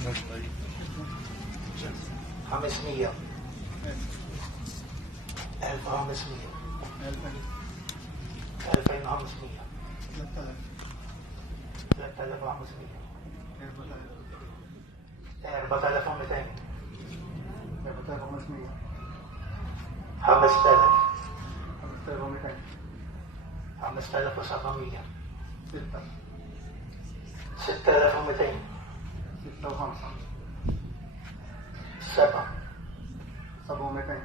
500 1500 2500 3500 4200 5000 5700 6200 7 7800 8500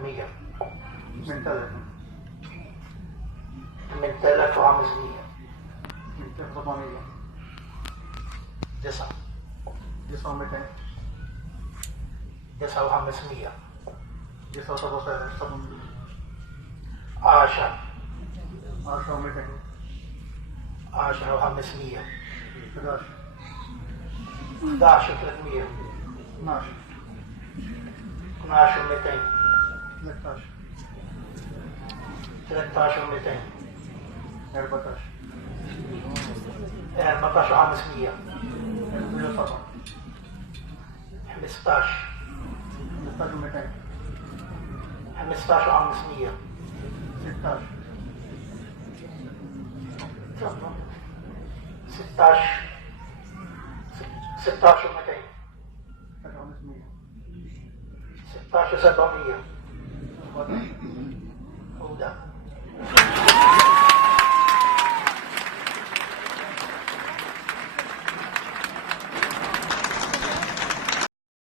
9 9500 10 10 و500 11 و300 12 و200 13 و200 14 و500 15 15 و500 16 16 و200 16 و700 وده